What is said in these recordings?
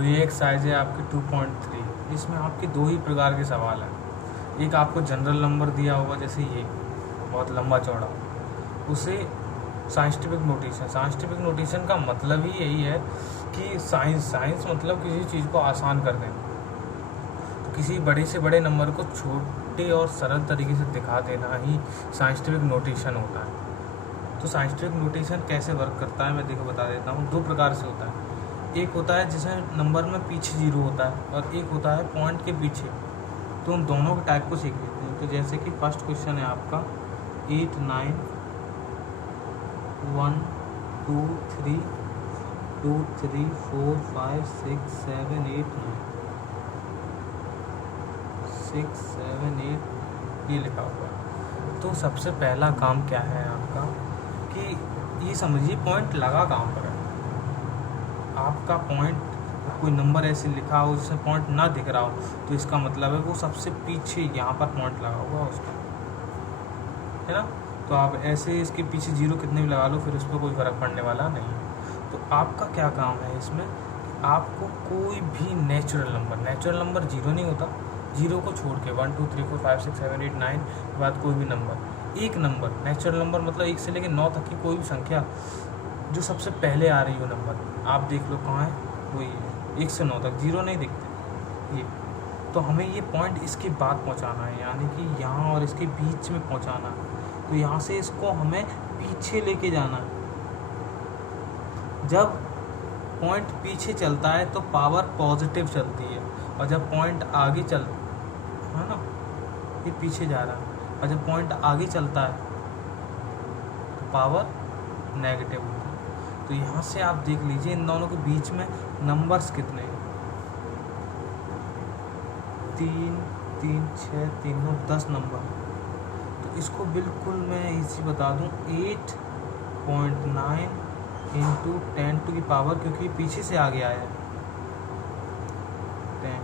तो ये एक्सरसाइज है आपकी 2.3। इसमें आपके दो ही प्रकार के सवाल हैं। एक आपको जनरल नंबर दिया होगा, जैसे ये बहुत लंबा चौड़ा, उसे साइंटिफिक नोटेशन। साइंटिफिक नोटेशन का मतलब ही यही है कि साइंस मतलब किसी चीज़ को आसान कर देना। तो किसी बड़े से बड़े नंबर को छोटे और सरल तरीके से दिखा देना ही साइंटिफिक नोटेशन होता है। तो साइंटिफिक नोटेशन कैसे वर्क करता है मैं देखो बता देता हूँ। दो प्रकार से होता है। एक होता है जिसमें नंबर में पीछे जीरो होता है, और एक होता है पॉइंट के पीछे। तो उन दोनों के टाइप को सीख लेते हैं। तो जैसे कि फर्स्ट क्वेश्चन है आपका 8 9 1 2 3 2 3 4 5 6 7 8 9 6 7 8 ये लिखा हुआ है। तो सबसे पहला काम क्या है आपका कि ये समझिए पॉइंट लगा कहाँ पर है। आपका पॉइंट कोई नंबर ऐसे लिखा हो जिसमें पॉइंट ना दिख रहा हो, तो इसका मतलब है वो सबसे पीछे यहाँ पर पॉइंट लगा हुआ उसका, है ना। तो आप ऐसे इसके पीछे जीरो कितने भी लगा लो, फिर उस पर कोई फ़र्क पड़ने वाला नहीं है। तो आपका क्या काम है इसमें कि आपको कोई भी नेचुरल नंबर जीरो नहीं होता, जीरो को छोड़ के 1 2 3 4 5 6 7 8 9 के बाद कोई भी नंबर, एक नंबर नेचुरल नंबर मतलब 1 से लेकर 9 तक की कोई भी संख्या जो सबसे पहले आ रही हो नंबर, आप देख लो कहाँ है, वही है 1 से 9 तक, जीरो नहीं दिखते ये। तो हमें ये पॉइंट इसके बाद पहुंचाना है, यानी कि यहाँ और इसके बीच में पहुंचाना है। तो यहाँ से इसको हमें पीछे लेके जाना है। जब पॉइंट पीछे चलता है तो पावर पॉजिटिव चलती है, और जब पॉइंट आगे चल, है ना, ये पीछे जा रहा है, और जब पॉइंट आगे चलता है तो पावर नेगेटिव होती है। तो यहाँ से आप देख लीजिए इन दोनों के बीच में नंबर्स कितने हैं, 3 3 6 3 9 10 नंबर। तो इसको बिल्कुल मैं इसी बता दूँ 8.9 इंटू 10 टू की पावर, क्योंकि पीछे से आगे आया है 10,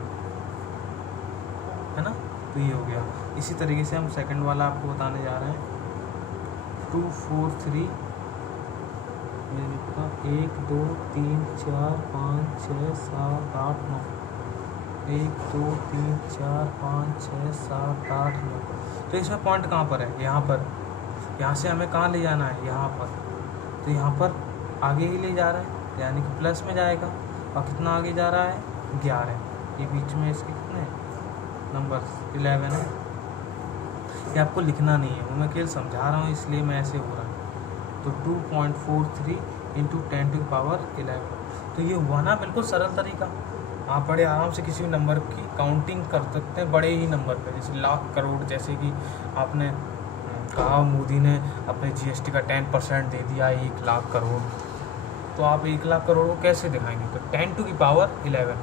है ना। तो ये हो गया। इसी तरीके से हम सेकंड वाला आपको बताने जा रहे हैं 2 4 3 1 2 3 4 5 6 7 8 9 1 2 3 4 5 6 7 8 9। तो इसमें पॉइंट कहाँ पर है, यहाँ पर। यहाँ से हमें कहाँ ले जाना है, यहाँ पर। तो यहाँ पर आगे ही ले जा रहा है, यानी कि प्लस में जाएगा। और कितना आगे जा रहा है, 11। ये बीच में इसके कितने नंबर 11 है। ये आपको लिखना नहीं है, वो मैं केवल समझा रहा हूँ, इसलिए मैं ऐसे हो रहा है। तो 2.43 इंटू 10 टू पावर 11। तो ये हुआ ना बिल्कुल सरल तरीका। आप बड़े आराम से किसी भी नंबर की काउंटिंग कर सकते हैं, बड़े ही नंबर पे, जैसे लाख करोड़। जैसे कि आपने कहा मोदी ने अपने GST का 10% दे दिया 1 लाख करोड़, तो आप 1 लाख करोड़ को कैसे दिखाएंगे। तो 10 टू की पावर 11,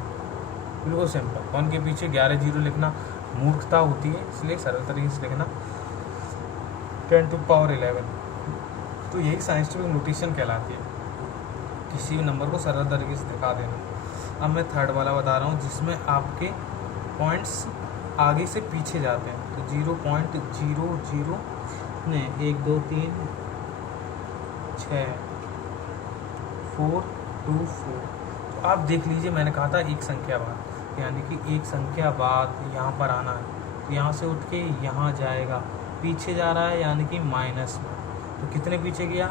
बिल्कुल सिंपल। 1 के पीछे 11 जीरो लिखना मूर्खता होती है, इसलिए सरल तरीके से लिखना 10 टू पावर 11। तो यही साइंटिफिक नोटेशन कहलाती है, किसी भी नंबर को सरल तरीके से दिखा देना। अब मैं थर्ड वाला बता रहा हूँ जिसमें आपके पॉइंट्स आगे से पीछे जाते हैं। तो 0.00 ने 1 2 3 6 4 2 4। तो आप देख लीजिए मैंने कहा था एक संख्या बाद, यानी कि एक संख्या बाद यहाँ पर आना है। तो यहाँ से उठ के यहाँ जाएगा, पीछे जा रहा है यानी कि माइनस में। तो कितने पीछे गया,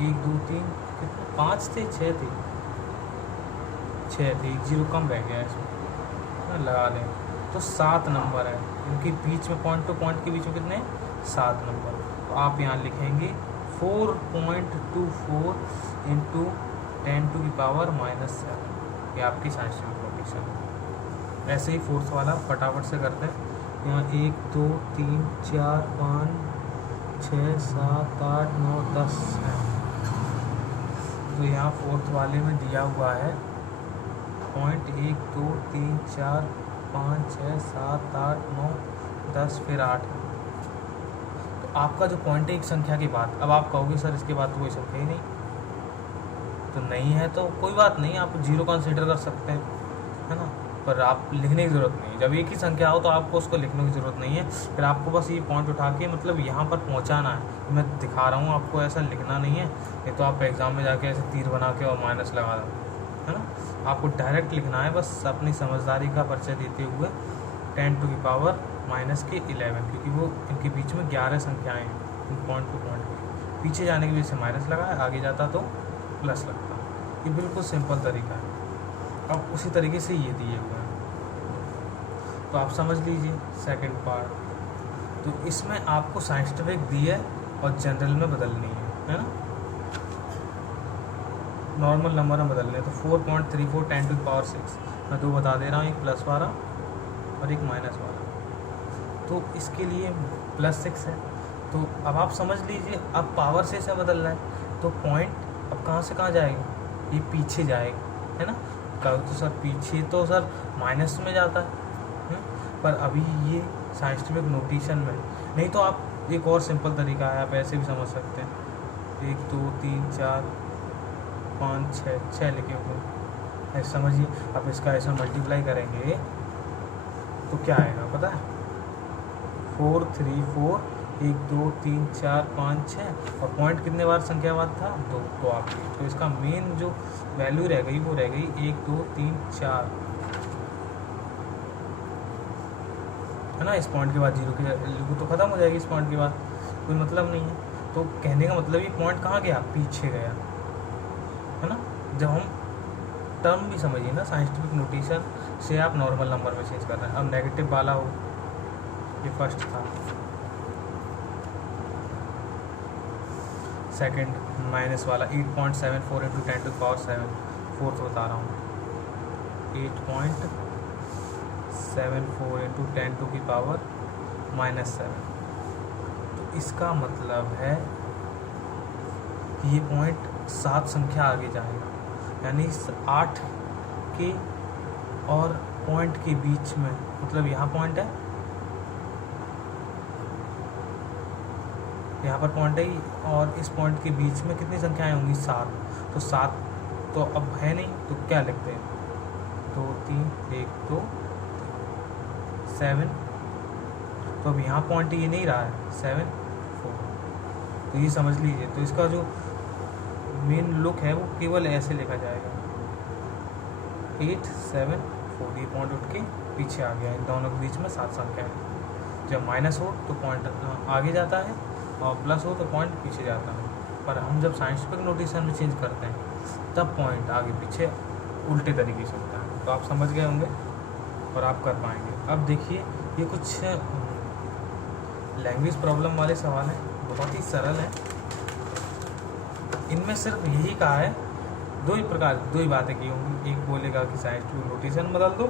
1 2 3 कितने 5 थे 6 थे 6 थे, 1 जीरो कम रह गया इसमें, लगा लें। तो 7 नंबर है इनके बीच में, पॉइंट टू पॉइंट के बीच में कितने 7 नंबर। तो आप यहाँ लिखेंगे 4.24 इंटू 10 टू की पावर -7। ये आपकी साइंटिफिक नोटेशन है। ऐसे ही फोर्थ वाला फटाफट से करते हैं। यहाँ 1 2 3 4 5 6 7 8 9 10 है। तो यहाँ फोर्थ वाले में दिया हुआ है पॉइंट 1 2 3 4 5 6 7 8 9 10 फिर 8। तो आपका जो पॉइंट है एक संख्या के बाद, अब आप कहोगे सर इसके बाद तो कोई संख्या ही नहीं, तो नहीं है तो कोई बात नहीं, आप जीरो कंसीडर कर सकते हैं, है ना। पर आप लिखने की ज़रूरत नहीं है, जब एक ही संख्या हो तो आपको उसको लिखने की ज़रूरत नहीं है। फिर आपको बस ये पॉइंट उठा के मतलब यहाँ पर पहुँचाना है। मैं दिखा रहा हूँ, आपको ऐसा लिखना नहीं है, नहीं तो आप एग्ज़ाम में जाके ऐसे तीर बना के और माइनस लगा दो, है ना। आपको डायरेक्ट लिखना है, बस अपनी समझदारी का परिचय देते हुए 10 टू की पावर माइनस के 11, क्योंकि वो इनके बीच में 11 संख्याएँ हैं इन पॉइंट टू पॉइंट की। पीछे जाने की वजह से माइनस लगा है, आगे जाता तो प्लस लगता। ये बिल्कुल सिंपल तरीका है। अब उसी तरीके से ये दिए हुए हैं, तो आप समझ लीजिए सेकंड पार्ट। तो इसमें आपको साइंटिफिक दी है और जनरल में बदलनी है ना। नॉर्मल नंबर में बदलने हैं, तो 4.34 10 टू की पावर 6, मैं 2 बता दे रहा हूँ, एक प्लस वाला और एक माइनस वाला। तो इसके लिए +6 है। तो अब आप समझ लीजिए, अब पावर से इसे बदलना है, तो पॉइंट अब कहाँ से कहाँ जाएगा, ये पीछे जाएगा, है ना। कहो तो सर पीछे तो सर माइनस में जाता है, पर अभी ये साइंटिफिक नोटेशन में नहीं। तो आप एक और सिंपल तरीका है, आप ऐसे भी समझ सकते हैं, 1 2 3 4 5 6 लिखे हुए, ऐसे समझिए। अब इसका ऐसा मल्टीप्लाई करेंगे तो क्या आएगा पता है, 4 3 4 1 2 3 4 5 6, और पॉइंट कितने बार संख्यावाद था, 2। तो आपकी तो इसका मेन जो वैल्यू रह गई वो रह गई 1 2 3 4, है ना। इस पॉइंट के बाद 0 की वैल्यू तो ख़त्म हो जाएगी, इस पॉइंट के बाद कोई मतलब नहीं है। तो कहने का मतलब ये पॉइंट कहाँ गया, पीछे गया, है ना। जब हम टर्म भी समझिए ना, साइंटिफिक नोटेशन से आप नॉर्मल नंबर में चेंज कर रहे हैं। अब नेगेटिव वाला हो, ये फर्स्ट था, सेकंड माइनस वाला 8.74 इंटू 10 टू पावर 7, फोर्थ बता रहा हूँ, 8.74 इंटू 10 टू की पावर -7। तो इसका मतलब है कि ये पॉइंट 7 संख्या आगे जाएगा, यानी 8 के और पॉइंट के बीच में, मतलब यहाँ पॉइंट है, यहाँ पर पॉइंट है, और इस पॉइंट के बीच में कितनी संख्याएं होंगी, 7। तो 7 तो अब है नहीं, तो क्या लिखते हैं, 2 3 1 2 7। तो अब यहाँ पॉइंट ये नहीं रहा है, 7 4। तो ये समझ लीजिए। तो इसका जो मेन लुक है वो केवल ऐसे लिखा जाएगा, 8 7 4। ये पॉइंट उठ के पीछे आ गया, इन दोनों के बीच में 7 संख्या है। जब माइनस हो तो पॉइंट आगे जाता है, और प्लस हो तो पॉइंट पीछे जाता है। पर हम जब साइंटिफिक नोटेशन में चेंज करते हैं तब पॉइंट आगे पीछे उल्टे तरीके से होता है। तो आप समझ गए होंगे और आप कर पाएंगे। अब देखिए, ये कुछ लैंग्वेज प्रॉब्लम वाले सवाल हैं, बहुत ही सरल हैं। इनमें सिर्फ यही कहा है, दो ही बातें की होंगी। एक बोलेगा कि साइंटिफिक नोटेशन बदल दो,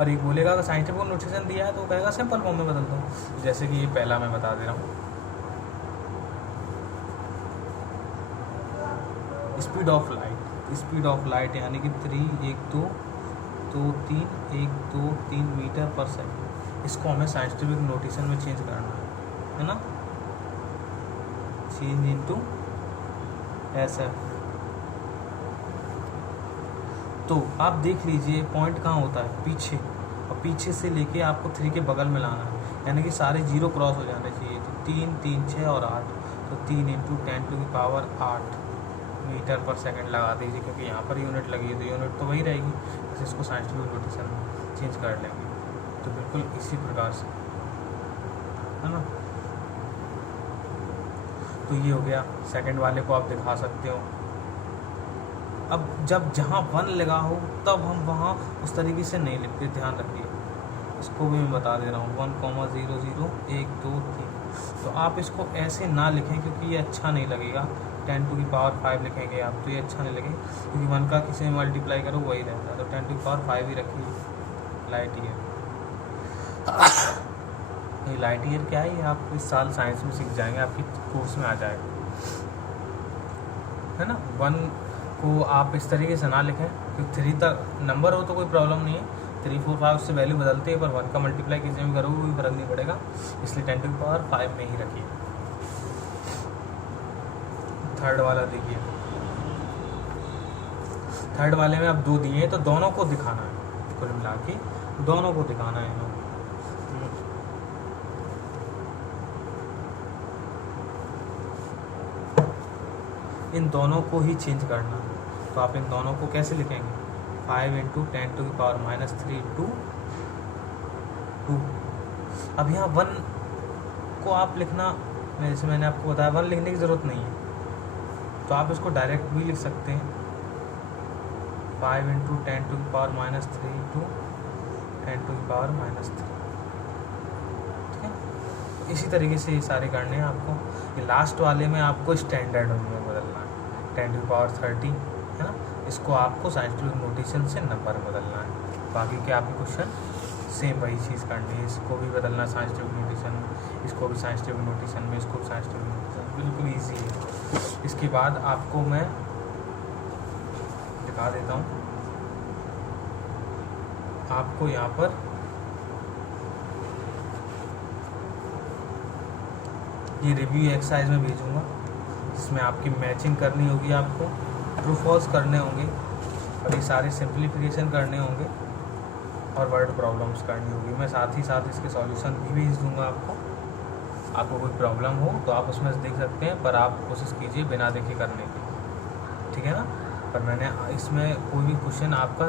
और एक बोलेगा अगर साइंटिफिक नोटेशन दिया है तो कहेगा सिंपल फॉर्म में बदल दो। जैसे कि ये पहला मैं बता दे रहा हूँ, स्पीड ऑफ लाइट यानी कि 3 1 2 2 3 1 2 3 मीटर पर सेकंड। इसको हमें साइंटिफिक नोटेशन में चेंज करना है ना, चेंज इनटू SF। तो आप देख लीजिए पॉइंट कहाँ होता है, पीछे, और पीछे से लेके आपको 3 के बगल में लाना है, यानी कि सारे 0 क्रॉस हो जाने चाहिए। तो 3 3 6 और 8, तो 3 इंटू 10 टू की पावर 8 मीटर पर सेकंड लगा दीजिए, क्योंकि यहाँ पर यूनिट लगी है तो यूनिट तो वही रहेगी। बस इसको साइंटिफिक नोटेशन में चेंज कर लेंगे। तो बिल्कुल इसी प्रकार से, है ना। तो ये हो गया। सेकंड वाले को आप दिखा सकते हो। अब जब जहाँ 1 लगा हो तब हम वहाँ उस तरीके से नहीं लिखते, ध्यान रखिए। इसको भी मैं बता दे रहा हूँ, 1 0 0 1 2 3। तो आप इसको ऐसे ना लिखें क्योंकि ये अच्छा नहीं लगेगा। 10 टू की पावर 5 लिखेंगे आप तो ये अच्छा नहीं लगेगा, क्योंकि 1 का किसी में मल्टीप्लाई करो वही रहता है। तो 10 टू की पावर 5 ही रखिए। लाइट ईयर, ये लाइट ईयर क्या है, ये आप इस साल साइंस में सीख जाएंगे, आपकी कोर्स में आ जाएगा, है ना। 1 को आप इस तरीके से ना लिखें, क्योंकि 3 तक नंबर हो तो कोई प्रॉब्लम नहीं है, 3 4 5 उससे वैल्यू बदलती है, पर 1 का मल्टीप्लाई किसी में करोगे कोई फर्क नहीं पड़ेगा, इसलिए 10 टू की पावर 5 में ही रखिए। थर्ड वाला देखिए, थर्ड वाले में अब 2 दिए हैं तो दोनों को दिखाना है, कुल मिला के दोनों को दिखाना है। इन दोनों को ही चेंज करना है। तो आप इन दोनों को कैसे लिखेंगे, 5 × 10⁻³ टू 2। अब यहाँ 1 को आप लिखना, जैसे मैंने आपको बताया 1 लिखने की ज़रूरत नहीं है, तो आप इसको डायरेक्ट भी लिख सकते हैं, 5 × 10⁻³ टू 10⁻³। ठीक है, तो इसी तरीके से ये सारे करने हैं आपको। ये लास्ट वाले में आपको स्टैंडर्ड में बदलना है, 10⁻30 है ना, इसको आपको साइंटिफिक नोटेशन से नंबर बदलना है। बाकी के आपके क्वेश्चन सेम वही चीज़ करनी है, इसको भी बदलना साइंटिफिक नोटेशन में, इसको भी साइंटिफिक नोटेशन में, इसको भी साइंटिफिक नोटेशन, बिल्कुल ईजी है। इसके बाद आपको मैं दिखा देता हूँ, आपको यहाँ पर ये रिव्यू एक्सरसाइज में भेजूँगा, जिसमें आपकी मैचिंग करनी होगी, आपको ट्रू फॉल्स करने होंगे, और ये सारे सिंप्लीफिकेशन करने होंगे, और वर्ड प्रॉब्लम्स करनी होगी। मैं साथ ही साथ इसके सॉल्यूशन भी भेज दूँगा आपको कोई प्रॉब्लम हो तो आप उसमें से देख सकते हैं, पर आप कोशिश कीजिए बिना देखे करने की, ठीक है ना। पर मैंने इसमें कोई भी क्वेश्चन आपका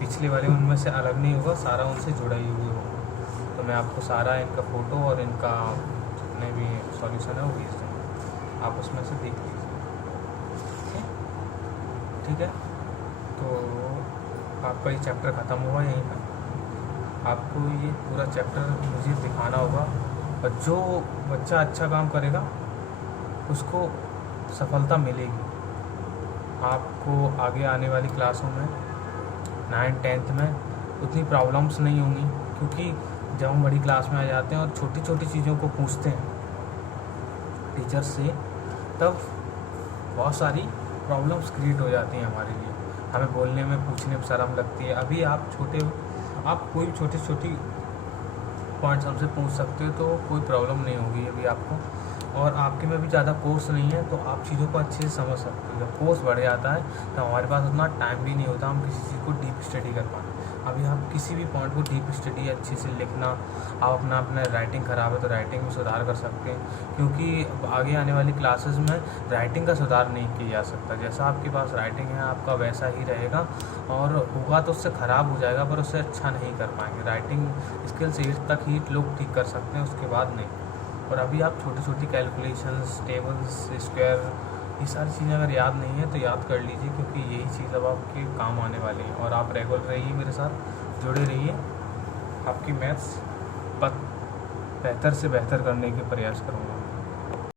पिछले वाले उनमें से अलग नहीं होगा, सारा उनसे जुड़ा ही हुआ होगा। तो मैं आपको सारा इनका फ़ोटो और इनका जितने भी सॉल्यूशन है वो भेज दूँगा, आप उसमें से देख लीजिए, ठीक है। तो आपका ये चैप्टर ख़त्म हुआ यहीं पर। आपको ये पूरा चैप्टर मुझे दिखाना होगा, और जो बच्चा अच्छा काम करेगा उसको सफलता मिलेगी। आपको आगे आने वाली क्लासों में 9th 10th में उतनी प्रॉब्लम्स नहीं होंगी, क्योंकि जब हम बड़ी क्लास में आ जाते हैं और छोटी छोटी चीज़ों को पूछते हैं टीचर से, तब बहुत सारी प्रॉब्लम्स क्रिएट हो जाती हैं हमारे लिए, हमें बोलने में पूछने में शर्म लगती है। अभी आप कोई भी छोटी पॉइंट्स हमसे पूछ सकते हो, तो कोई प्रॉब्लम नहीं होगी अभी आपको। और आपके में भी ज़्यादा कोर्स नहीं है, तो आप चीज़ों को अच्छे से समझ सकते हो। जब कोर्स बढ़ जाता है तो हमारे पास उतना टाइम भी नहीं होता हम किसी चीज़ को डीप स्टडी कर पाएँ। अभी आप किसी भी पॉइंट को डीप स्टडी अच्छे से लिखना, आप अपना राइटिंग ख़राब है तो राइटिंग में सुधार कर सकते हैं, क्योंकि आगे आने वाली क्लासेस में राइटिंग का सुधार नहीं किया जा सकता। जैसा आपके पास राइटिंग है आपका वैसा ही रहेगा, और होगा तो उससे ख़राब हो जाएगा, पर उससे अच्छा नहीं कर पाएंगे। राइटिंग स्किल्स 8 तक ही लोग ठीक कर सकते हैं, उसके बाद नहीं। और अभी आप छोटी छोटी कैलकुलेशंस, टेबल्स, स्क्वायर, ये सारी चीज़ें अगर याद नहीं है तो याद कर लीजिए, क्योंकि यही चीज़ अब आपके काम आने वाली है। और आप रेगुलर रहिए, मेरे साथ जुड़े रहिए, आपकी मैथ्स बेहतर से बेहतर करने के प्रयास करूँगा।